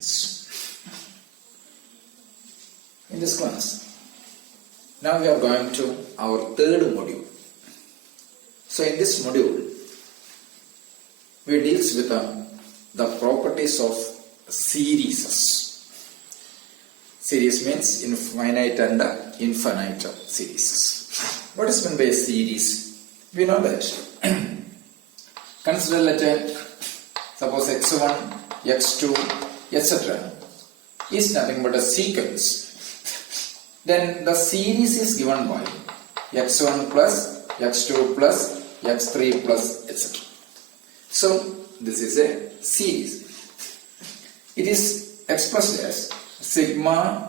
In this class, now we are going to our third module. So in this module, we deals with the properties of series. Series means infinite and infinite series. What is meant by a series? We know that. Consider let suppose x1, x2, etc. is nothing but a sequence. Then the series is given by x1 plus x2 plus x3 plus etc. So this is a series. It is expressed as sigma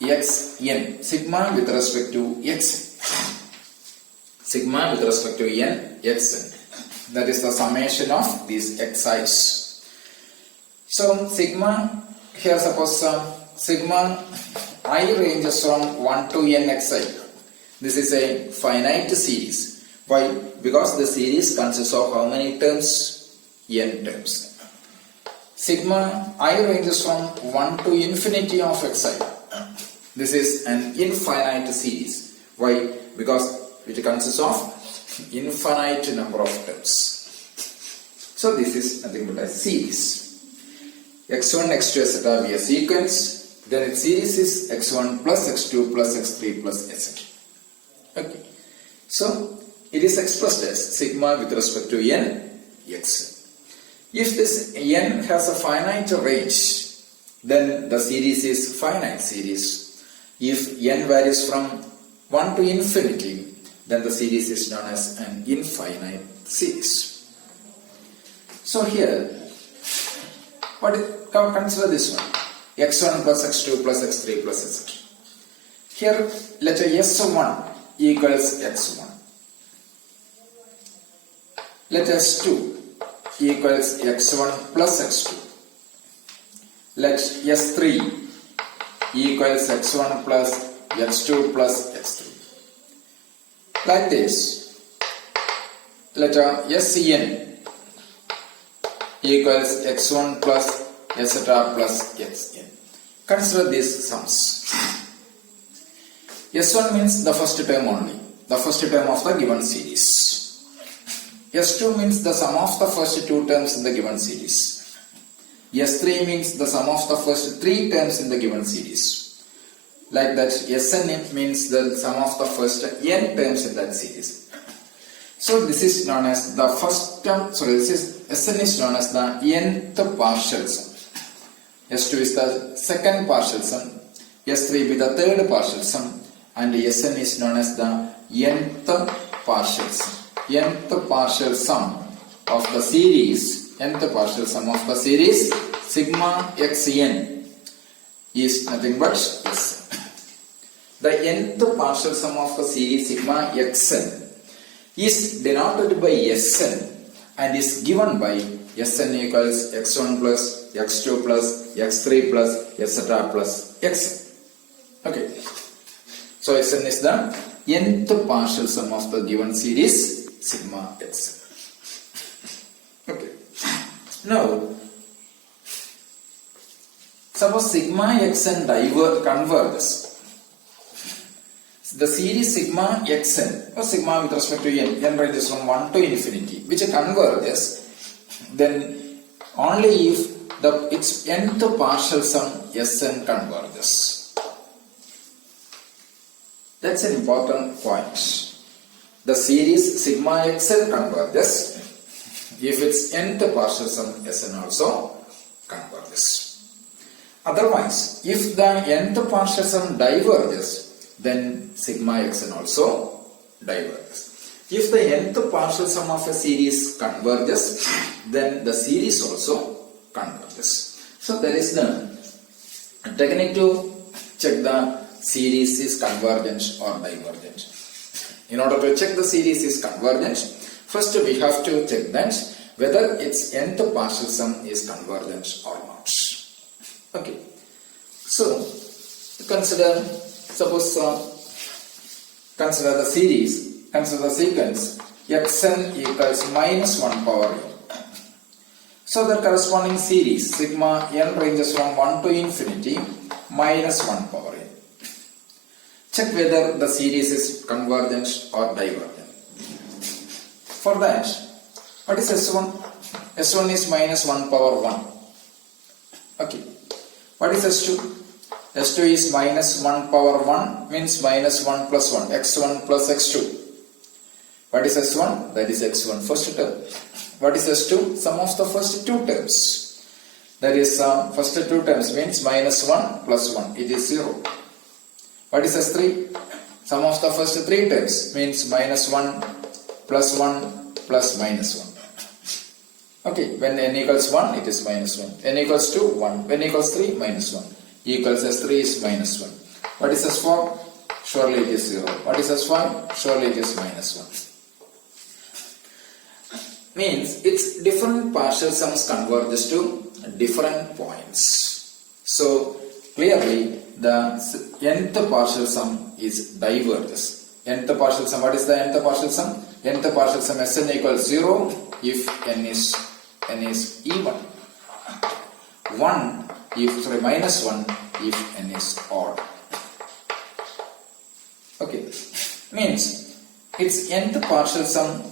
xn, sigma with respect to x, sigma with respect to n xn. That is the summation of these xi's. So sigma, here suppose sigma I ranges from 1 to n xi. This is a finite series. Why? Because the series consists of how many terms? N terms. Sigma I ranges from 1 to infinity of xi. This is an infinite series. Why? Because it consists of infinite number of terms. So this is nothing but a series. x1, x2, etc. be a sequence. Then its series is x1 plus x2 plus x3 plus etc. Okay. So it is expressed as sigma with respect to n x. If this n has a finite range, then the series is finite series. If n varies from 1 to infinity, then the series is known as an infinite series. So here, consider this one. x1 plus x2 plus x3 plus etc. Here, let s1 equals x1. Let s2 equals x1 plus x2. Let s3 equals x1 plus x2 plus x3. Like this, let Sn equals x1 plus etc. plus xn. Consider these sums. S1 means the first term only, the first term of the given series. S2 means the sum of the first two terms in the given series. S3 means the sum of the first three terms in the given series. Like that, Sn means the sum of the first n terms in that series. So this is known as the first term, Sn is known as the nth partial sum. S2 is the second partial sum, S3 be the third partial sum, and Sn is known as the nth partial sum. Nth partial sum of the series, sigma xn is nothing but Sn. The nth partial sum of the series sigma xn is denoted by Sn and is given by Sn equals x1 plus x2 plus x3 plus etc. plus xn. Okay. So Sn is the nth partial sum of the given series sigma xn. Okay. Now, suppose sigma xn converges. The series sigma xn or sigma with respect to n ranges from 1 to infinity, which converges, then only if its nth partial sum Sn converges. That's an important point. The series sigma xn converges if its nth partial sum Sn also converges. Otherwise, if the nth partial sum diverges, then sigma xn also diverges. If the nth partial sum of a series converges, then the series also converges. So there is the technique to check the series is convergent or divergent. In order to check the series is convergent, first we have to check that whether its nth partial sum is convergent or not. Okay. So consider the sequence xn equals minus 1 power n. So the corresponding series sigma n ranges from 1 to infinity minus 1 power n. Check whether the series is convergent or divergent. For that, what is S1? S1 is minus 1 power 1. Okay. What is S2? S2 is minus 1 power 1 means minus 1 plus 1. X1 plus X2. What is S1? That is X1 first term. What is S2? Sum of the first two terms. That is first two terms means minus 1 plus 1. It is 0. What is S3? Sum of the first three terms means minus 1 plus 1 plus minus 1. Okay, when n equals 1, it is minus 1. n equals 2, 1. When equals 3, minus 1. E equals S3 is minus 1. What is S4? Surely it is 0. What is S5? Surely it is minus 1. Means its different partial sums converges to different points. So clearly the nth partial sum is diverges. Nth partial sum, what is the nth partial sum? Nth partial sum Sn equals 0 if n is even. 1 if minus 1 if n is odd. Okay, means its nth partial sum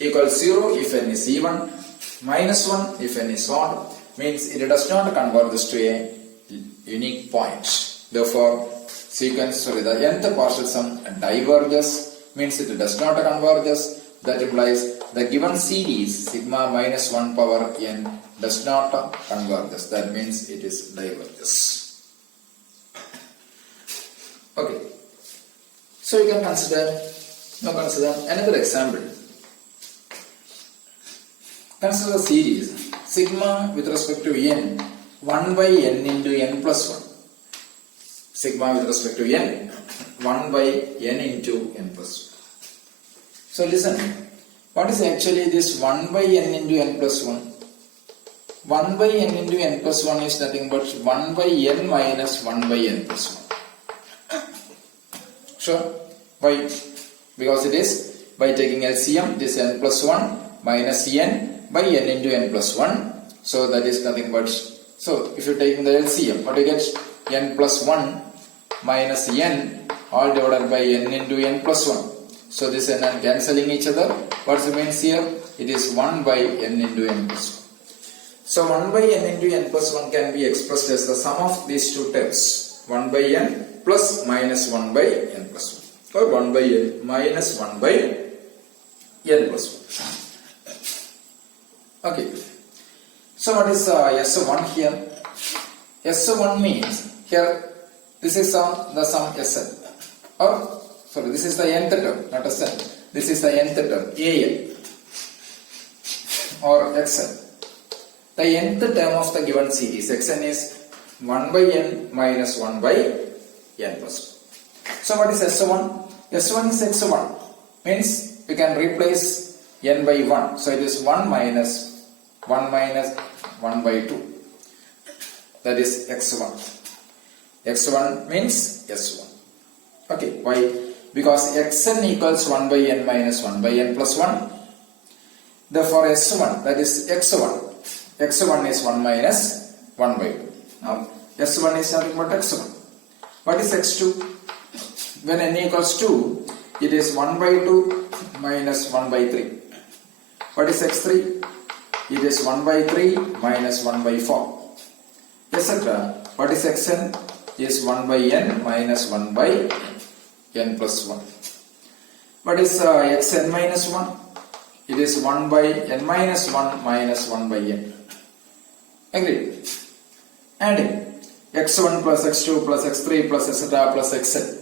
equals 0 if n is even, minus 1 if n is odd, means it does not converge to a unique point. Therefore, the nth partial sum diverges, means it does not converge. That implies the given series sigma minus 1 power n does not converge. That means it is diverges. Okay. So you can consider another example. Consider the series sigma with respect to n 1 by n into n plus 1. Sigma with respect to n 1 by n into n plus 1. So listen, what is actually this 1 by n into n plus 1? 1 by n into n plus 1 is nothing but 1 by n minus 1 by n plus 1. Sure? Why? Because it is by taking LCM, this n plus 1 minus n by n into n plus 1. So that is nothing but, so if you are taking the LCM, what do you get? N plus 1 minus n all divided by n into n plus 1. So this n are cancelling each other. What remains here? It is 1 by n into n plus 1. So 1 by n into n plus 1 can be expressed as the sum of these two terms. 1 by n plus minus 1 by n plus 1. Or 1 by n minus 1 by n plus 1. Okay. So what is S1 here? S1 means here this is the sum Sn. Or sorry, this is the nth term, not Sn. This is the nth term, An or Xn. The nth term of the given series, Xn is 1 by n minus 1 by n plus 1. So what is S1? S1 is X1. Means we can replace n by 1. So it is 1 minus 1 by 2. That is X1. X1 means S1. Okay, why? Because Xn equals 1 by n minus 1 by n plus 1. Therefore S1, that is X1. X1 is 1 minus 1 by 2. Now S1 is nothing but X1. What is X2? When n equals 2, it is 1 by 2 minus 1 by 3. What is X3? It is 1 by 3 minus 1 by 4. Etc. What is Xn? Is 1 by n minus 1 by n plus 1. What is Xn minus 1? It is 1 by n minus 1 minus 1 by n. Agreed? And x1 plus x2 plus x3 plus etc. plus xn.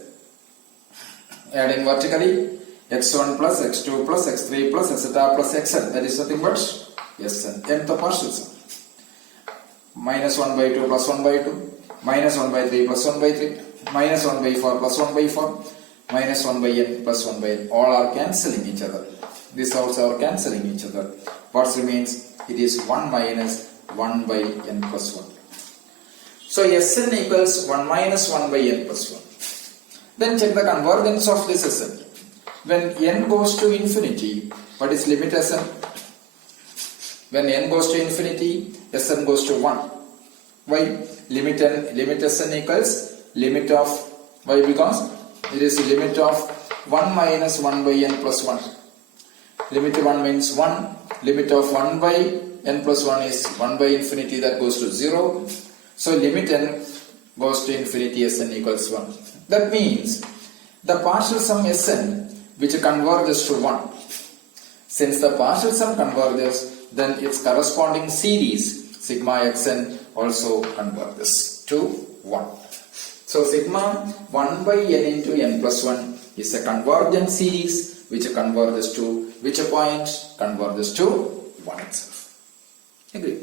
Adding vertically x1 plus x2 plus x3 plus etc. plus xn. That is nothing but Sn. Nth partial sum. Minus 1 by 2 plus 1 by 2. Minus 1 by 3 plus 1 by 3. Minus 1 by 4 plus 1 by 4. Minus 1 by n plus 1 by n. All are cancelling each other. These also are cancelling each other. What remains? It is 1 minus 1 by n plus 1. So Sn equals 1 minus 1 by n plus 1. Then check the convergence of this Sn. When n goes to infinity, what is limit Sn? When n goes to infinity, Sn goes to 1. Why? Limit Sn equals limit of, why? Because it is limit of 1 minus 1 by n plus 1. Limit 1 means 1. Limit of 1 by n plus 1 is 1 by infinity, that goes to 0. So limit n goes to infinity, Sn equals 1. That means the partial sum Sn which converges to 1. Since the partial sum converges, then its corresponding series sigma xn also converges to 1. So sigma 1 by n into n plus 1 is a convergent series which converges to which point? Converges to 1 itself. Agree?